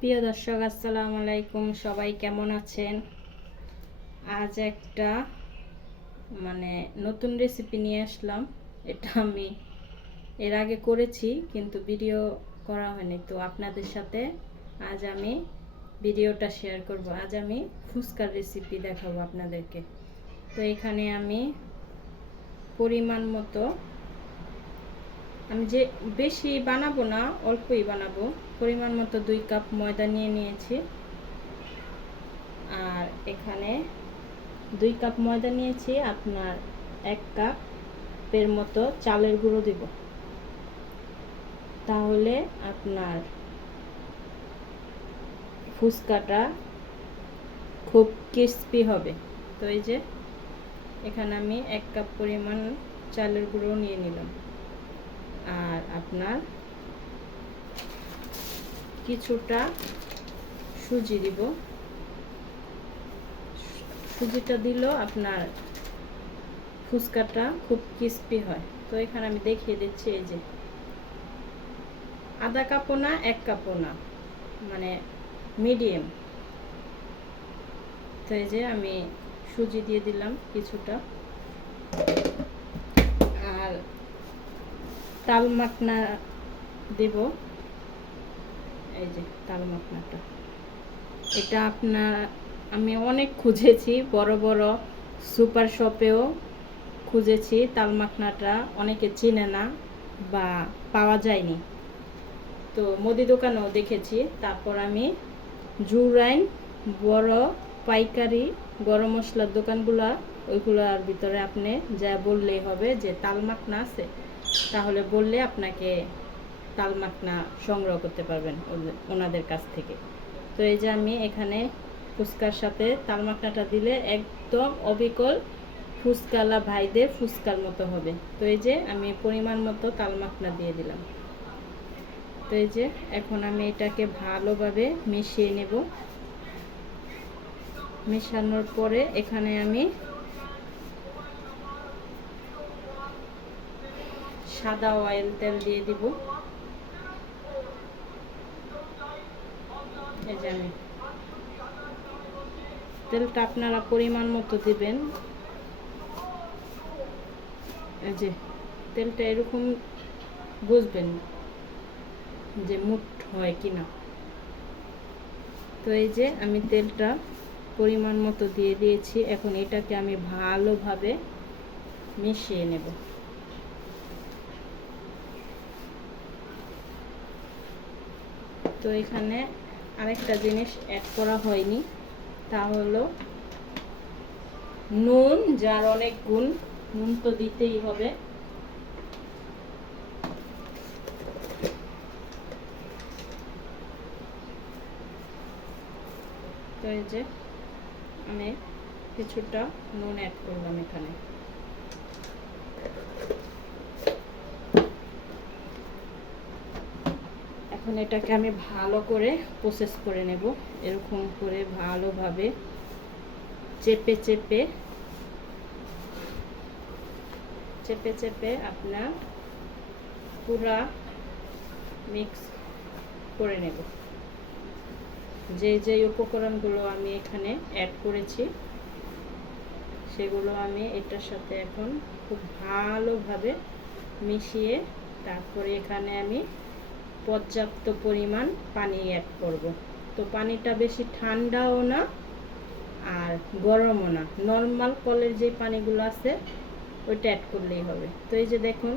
প্রিয় দর্শক, আসসালামু আলাইকুম। সবাই কেমন আছেন? আজ একটা মানে নতুন রেসিপি নিয়ে আসলাম। এটা আমি এর আগে করেছি, কিন্তু ভিডিও করা হয়নি। তো আপনাদের সাথে আজ আমি ভিডিওটা শেয়ার করব। আজ আমি ফুচকার রেসিপি দেখাবো আপনাদেরকে। তো এখানে আমি পরিমাণ মতো, আমি যে বেশি বানাবো না, অল্পই বানাবো। পরিমাণ মতো দুই কাপ ময়দা নিয়ে নিয়েছি। আর এখানে দুই কাপ ময়দা নিয়েছি, আপনার এক কাপের মতো চালের গুঁড়ো দিব। তাহলে আপনার ফুচকাটা খুব ক্রিস্পি হবে। তো এই যে, এখানে আমি এক কাপ পরিমাণ চালের গুঁড়ো নিয়ে নিলাম। আর আপনার কিছুটা সুজি দিব। সুজিটা দিলেও আপনার ফুচকাটা খুব ক্রিস্পি হয়। তো এখানে আমি দেখিয়ে দিচ্ছি এই যে, আধা কাপও না, এক কাপও না মানে মিডিয়াম তো এই যে আমি সুজি দিয়ে দিলাম কিছুটা। আর তাল মাখনা দেব। এই যে তাল মাখনাটা এটা আপনার, আমি অনেক খুঁজেছি, বড় বড় সুপার শপেও খুঁজেছি, তাল মাখনাটা অনেকে চিনে না বা পাওয়া যায়নি। তো মুদি দোকানেও দেখেছি, তারপর আমি জুরাইন বড় পাইকারি গরম মশলার দোকানগুলা, ওইগুলোর ভিতরে আপনি যা বললেই হবে যে তাল মাখনা আছে, তাহলে বললে আপনাকে তাল মাখনা সংগ্রহ করতে পারবেন ওনাদের কাছ থেকে। তো এই যে আমি এখানে ফুচকার সাথে তাল মাখনাটা দিলে একদম অবিকল ফুচকালা ভাইদের ফুচকার মতো হবে। তো এই যে আমি পরিমাণ মতো তাল মাখনা দিয়ে দিলাম। তো এই যে এখন আমি এটাকে ভালোভাবে মিশিয়ে নেব। মেশানোর পরে এখানে আমি সাদা অয়েল তেল দিয়ে দিব। তেলটা আপনারা পরিমাণ মতো দিবেন। এই যে, তেলটা এরকম বুঝবেন যে মুঠ হয় কিনা। তো এই যে আমি তেলটা পরিমাণ মতো দিয়ে দিয়েছি। এখন এটাকে আমি ভালোভাবে মিশিয়ে নেব। তো এখানে আরেকটা জিনিস অ্যাড করা হয়নি, তা হলো নুন, যার অনেক গুণ, নুন তো দিতেই হবে। তো এই যে আমি কিছুটা নুন অ্যাড করলাম এখানে। এখন এটাকে আমি ভালো করে প্রসেস করে নেব। এরকম করে ভালোভাবে চেপে চেপে চেপে চেপে আপনার পুরা মিক্স করে নেব। যে যে উপকরণগুলো আমি এখানে অ্যাড করেছি, সেগুলো আমি এটার সাথে এখন খুব ভালোভাবে মিশিয়ে তারপরে এখানে আমি পর্যাপ্ত পরিমাণ পানি অ্যাড করব। তো পানিটা বেশি ঠান্ডাও না আর গরমও না। নর্মাল কলের যে পানিগুলো আছে, ওইটা অ্যাড করলেই হবে। তো এই যে দেখুন,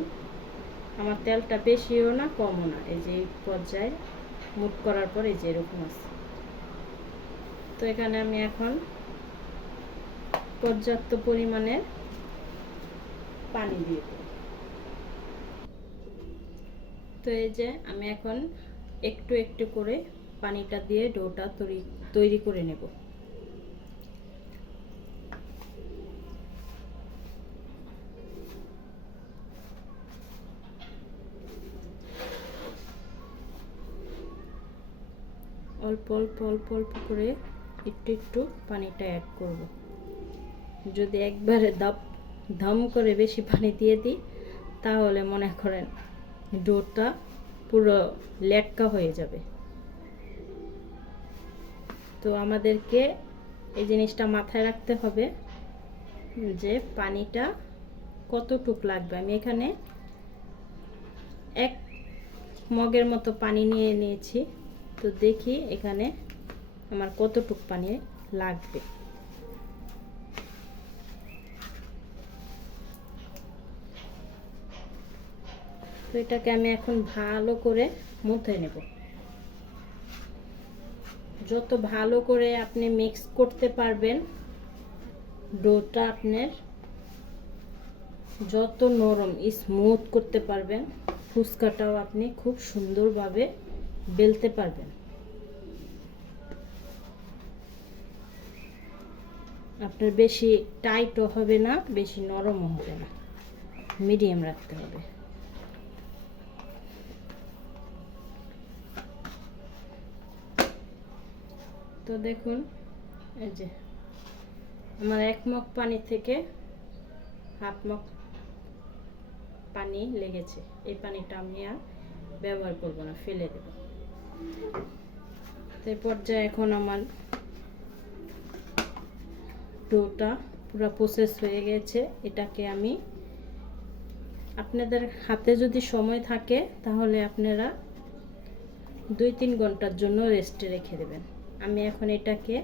আমার তেলটা বেশিও না, কমও না। এই যে পর্যায়ে মুট করার পর এই যে এরকম আছে। তো এখানে আমি এখন পর্যাপ্ত পরিমাণের পানি দিয়ে দেব। তো এই যে আমি এখন একটু একটু করে পানিটা দিয়ে ডোটা তৈরি তৈরি করে নেব। অল্প অল্প অল্প অল্প করে একটু একটু পানিটা অ্যাড করব। যদি একবারে দাপ ধাম করে বেশি পানি দিয়ে দিই, তাহলে মনে করেন ডোটা পুরো লেটকা হয়ে যাবে। তো আমাদেরকে এই জিনিসটা মাথায় রাখতে হবে যে পানিটা কতটুক লাগবে। আমি এখানে এক মগের মতো পানি নিয়ে নিয়েছি। তো দেখি এখানে আমার কতটুক পানি লাগবে। তো এটাকে আমি এখন ভালো করে মুথে নেব। যত ভালো করে আপনি মিক্স করতে পারবেন, ডোটা আপনার যত নরম স্মুথ করতে পারবেন, ফুচকাটাও আপনি খুব সুন্দরভাবে বেলতে পারবেন। আপনার বেশি টাইটও হবে না, বেশি নরমও হবে না। মিডিয়াম রাখতে হবে। তো দেখুন, এই যে আমার এক মগ পানি থেকে হাফ মগ পানি লেগেছে। এই পানিটা আমি আর ব্যবহার করব না, ফেলে দেব। তো পর্যায়ে এখন আমার ডোটা পুরো প্রসেস হয়ে গেছে। এটাকে আমি আপনাদের হাতে যদি সময় থাকে, তাহলে আপনারা দুই তিন ঘণ্টার জন্য রেস্টে রেখে দেবেন। আমি এখন এটাকে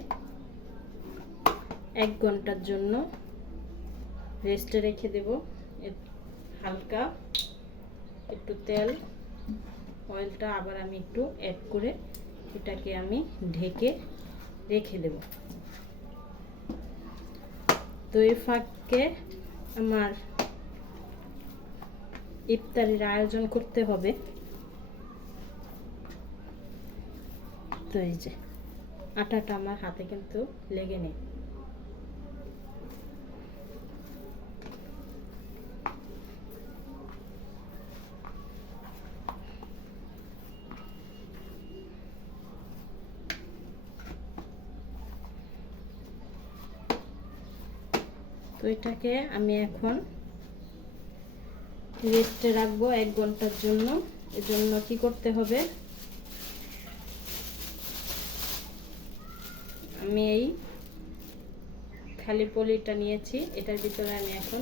এক ঘণ্টার জন্য রেস্টে রেখে দেব। হালকা একটু তেল, অয়েলটা আবার আমি একটু অ্যাড করে এটাকে আমি ঢেকে রেখে দেব। তো এই ফাঁকে আমার ইফতারির আয়োজন করতে হবে। তো এই যে। আটাটা আমার হাতে কিন্তু লেগে নেই। তো এটাকে আমি এখন রেস্টে রাখব এক ঘণ্টার জন্য। এর জন্য কি করতে হবে আমি এই খালি পলিটা নিয়েছি, এটার ভিতরে আমি এখন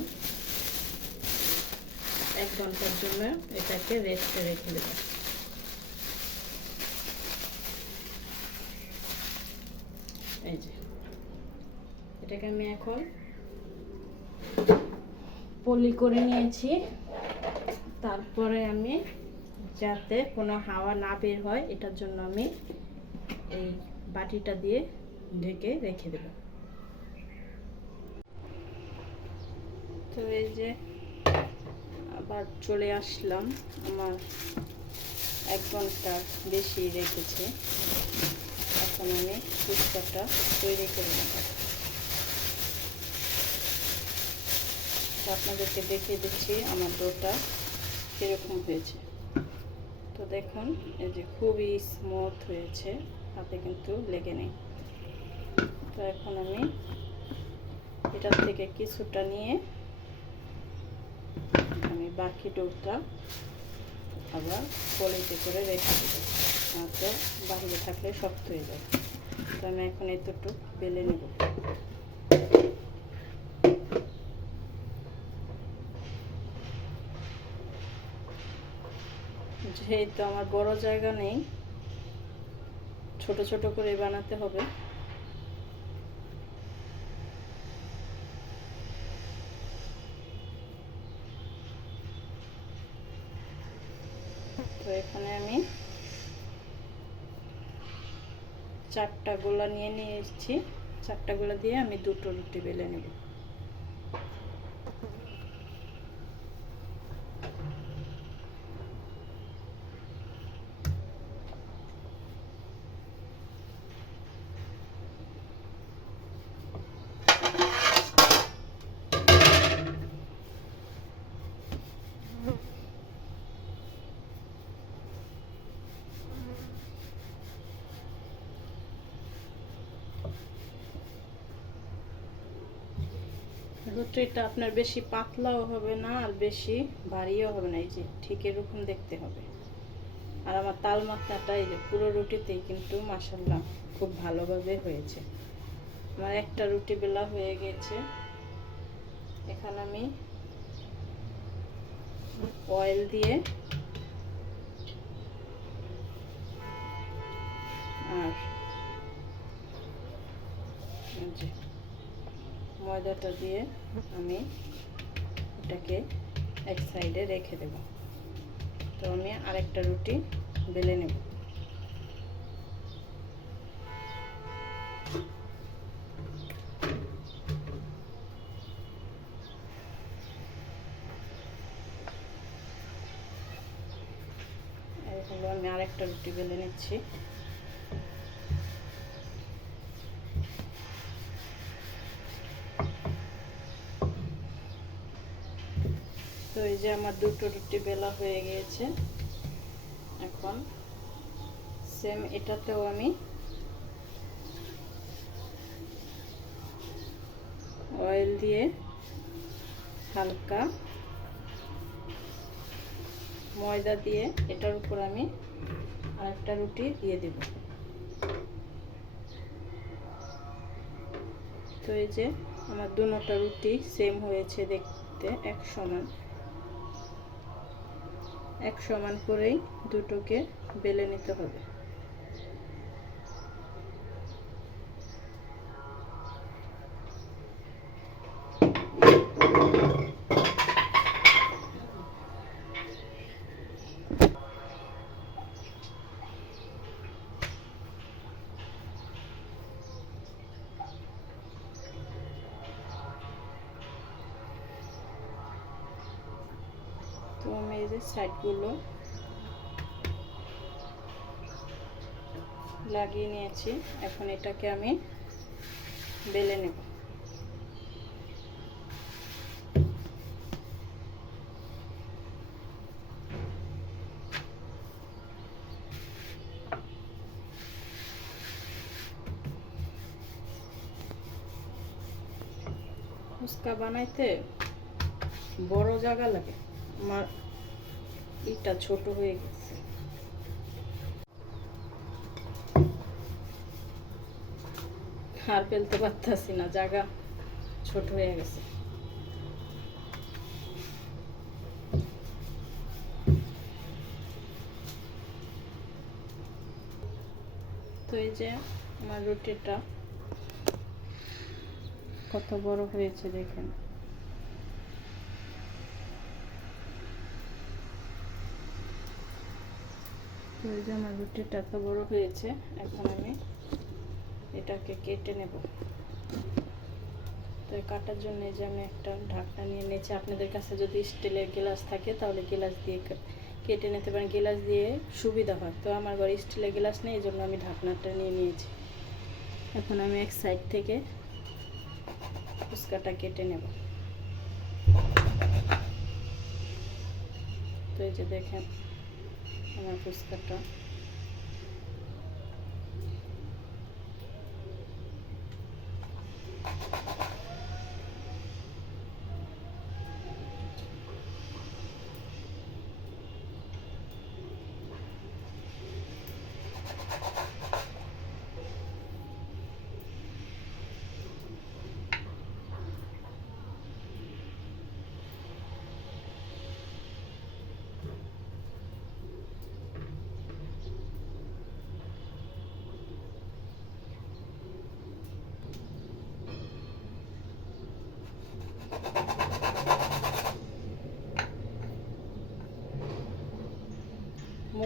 এক ঘণ্টার জন্য এটাকে রেস্টে রেখে দেবো। এই যে, এটাকে আমি এখন পলি করে নিয়েছি, তারপরে আমি যাতে কোনো হাওয়া না বের হয়, এটার জন্য আমি এই বাটিটা দিয়ে ঢেকে রেখে দেব। তো এই যে আবার চলে আসলাম। আমার এক ঘণ্টা বেশি রেখেছে। এখন আমি ফুচকাটা তৈরি করে নেব। আপনাদেরকে দেখিয়ে দিচ্ছি আমার ডোটা কীরকম হয়েছে। তো দেখুন, এই যে খুবই স্মুথ হয়েছে। হাতে কিন্তু লেগে নেই। তো এখন আমি এটার থেকে কিছুটা নিয়ে আমি বাকি ডোটা আবার পলিতে করে রেখে দেবো। আর তো বাহিরে থাকলে শক্ত হয়ে যায় তো আমি এখন এতটুকু বেলে নেব। যেহেতু আমার বড় জায়গা নেই, ছোট ছোট করে বানাতে হবে তো এখানে আমি চারটা গোলা নিয়ে নিয়ে এসেছি চারটা গোলা দিয়ে আমি দুটো রুটি বেলে নেব। রুটিটা আপনার বেশি পাতলাও হবে না আর বেশি ভারীও হবে না, এই যে ঠিক এরকম দেখতে হবে। আর আমার তাল মাত্রাটা এই যে পুরো রুটিতেই কিন্তু মাসাল্লাহ খুব ভালোভাবে হয়েছে। আমার একটা রুটি বেলা হয়ে গেছে। এখানে আমি অয়েল দিয়ে ময়দাটা দিয়ে আমি এটাকে এক সাইডে রেখে দেব। তো আমি আরেকটা রুটি বেলে নেব। আমি আরেকটা রুটি বেলে নিচ্ছি। এই যে আমার দুটো রুটি বেলা হয়ে গিয়েছে। এখন সেম এটাতেও আমি অয়েল দিয়ে হালকা ময়দা দিয়ে এটার উপর আমি আরেকটা রুটি দিয়ে দেব। তো এই যে আমার দুটা রুটি সেম হয়েছে দেখতে এক সমান। এক সমান করেই দুটোকে বেলে নিতে হবে তো আমি এই যে সাইডগুলো লাগিয়ে নিয়েছি। এখন এটাকে আমি বেলে নেব। ফুচকা বানাইতে বড় জায়গা লাগে। আমার ইটা ছোট হয়ে গেছে। আর ফেলতে পারতাছি না, জায়গা ছোট হয়ে গেছে। তো এই যে আমার রুটিটা কত বড় হয়েছে দেখেন। এই যে আমার রুটিটা এত বড় হয়েছে, এখন আমি এটাকে কেটে নেব। তো কাটার জন্য যে আমি একটা ঢাকনা নিয়ে নিয়েছি। আপনাদের কাছে যদি স্টিলের গ্লাস থাকে, তাহলে গ্লাস দিয়ে কেটে নিতে পারেন। গ্লাস দিয়ে সুবিধা হয়। তো আমার ঘরে স্টিলের গ্লাস নেই এই জন্য আমি ঢাকনাটা নিয়ে নিয়েছি। এখন আমি এক সাইড থেকে ফুচকাটা কেটে নেব। তো এই যে দেখেন আমার ফুচকাটা।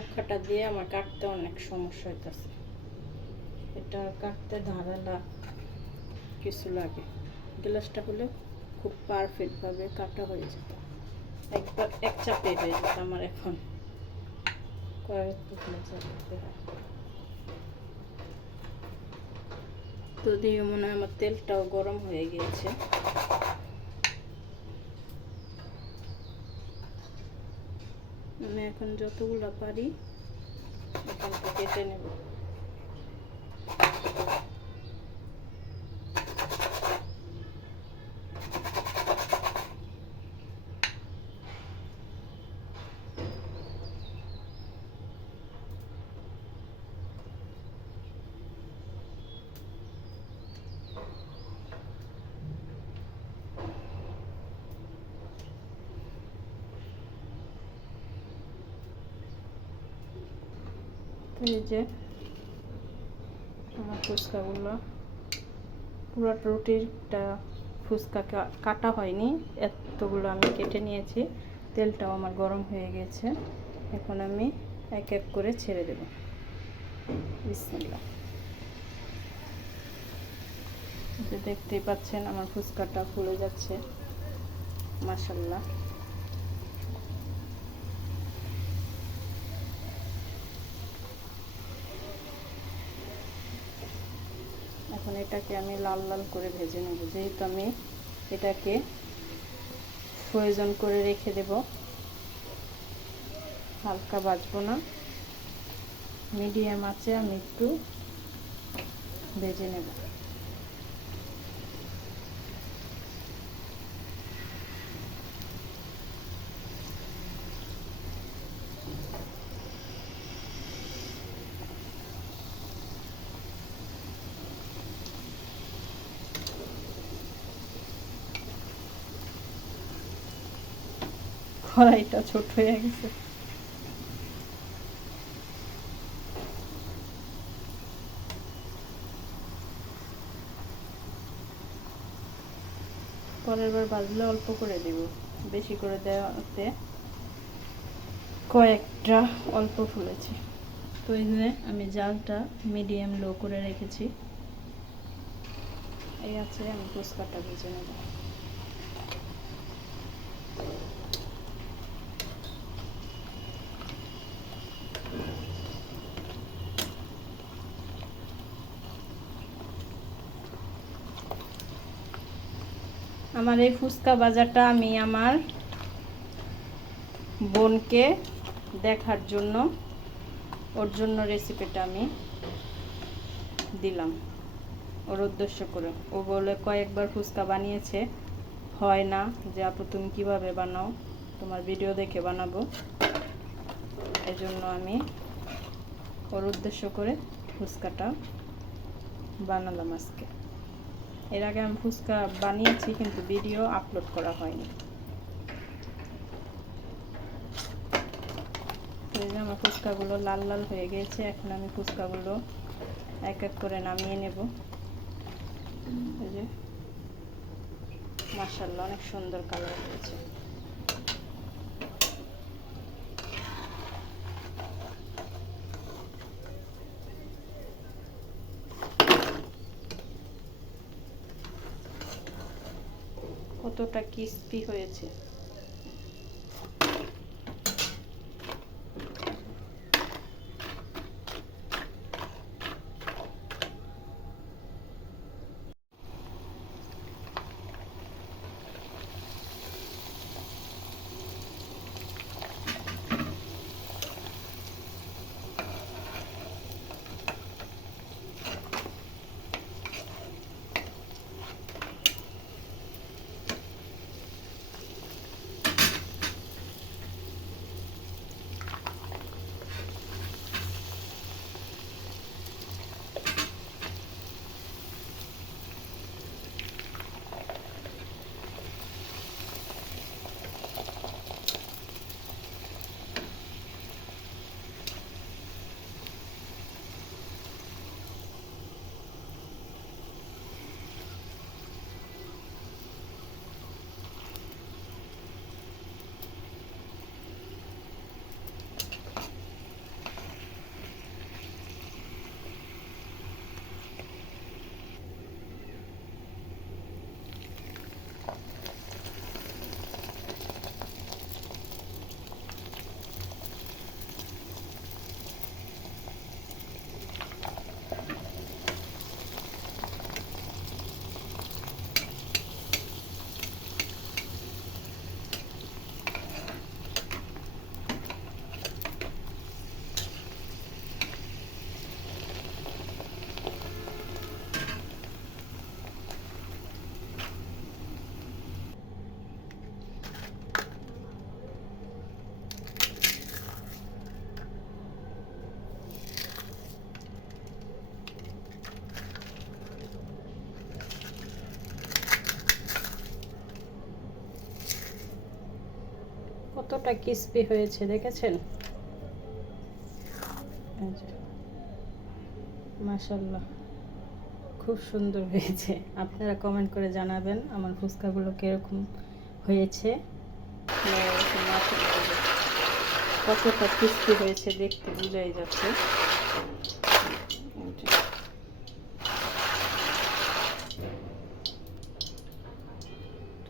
মুখাটা দিয়ে আমার কাটতে অনেক সমস্যা হইতেছে। এটা কাটতে ধারালা কিছু লাগে। গ্লাসটা হলে খুব পারফেক্টভাবে কাটা হয়ে যেত। একবার এক চাপে হয়ে যেত আমার এখন। তো দিয়ে মনে হয় আমার তেলটাও গরম হয়ে গিয়েছে। আমি এখন যতগুলো পারি এখান থেকে কেটে নেব। এই যে আমার ফুচকাগুলো। পুরো রুটিটা ফুচকা কাটা হয়নি, এতগুলো আমি কেটে নিয়েছি। তেলটাও আমার গরম হয়ে গেছে। এখন আমি এক এক করে ছেড়ে দেব। দেখতেই পাচ্ছেন, আমার ফুচকাটা ফুলে যাচ্ছে। মাসাল্লাহ এখন এটাকে আমি লাল লাল করে ভেজে নেব। যেহেতু আমি এটাকে প্রয়োজন করে রেখে দেব, হালকা বাজবো না। মিডিয়াম আছে আমি একটু ভেজে নেব। কড়াইটা ছোট হয়ে গেছে। পরের বার বাজলে অল্প করে দেব। বেশি করে দেওয়াতে কয়েকটা অল্প ফুলেছে। তো এই আমি জালটা মিডিয়াম লো করে রেখেছি। এই আছে, আমি ফুচকাটা ভেজে নেব। আমার এই ফুচকা বাজারটা আমি আমার বোনকে দেখার জন্য, ওর জন্য রেসিপিটা আমি দিলাম। ওর উদ্দেশ্য করে। ও বলে, কয়েকবার ফুচকা বানিয়েছে। হয় না যে, আপু, তুমি কীভাবে বানাও? তোমার ভিডিও দেখে বানাবো। এই জন্য আমি ওর উদ্দেশ্য করে ফুচকাটা বানালাম আজকে। এর আগে আমি ফুচকা বানিয়েছি, কিন্তু ভিডিও আপলোড করা হয়নি। আমার ফুচকাগুলো লাল লাল হয়ে গেছে, এখন আমি ফুচকাগুলো এক এক করে নামিয়ে নেব। এই যে অনেক সুন্দর কালার হয়েছে। কতটা ক্রিস্পি হয়েছে? কতটা ক্রিস্পি হয়েছে দেখেছেন। মাশাল্লাহ খুব সুন্দর হয়েছে। আপনারা কমেন্ট করে জানাবেন আমার ফুচকাগুলো কীরকম হয়েছে। কতটা ক্রিস্পি হয়েছে দেখতে বোঝাই যাচ্ছে এই যে। তো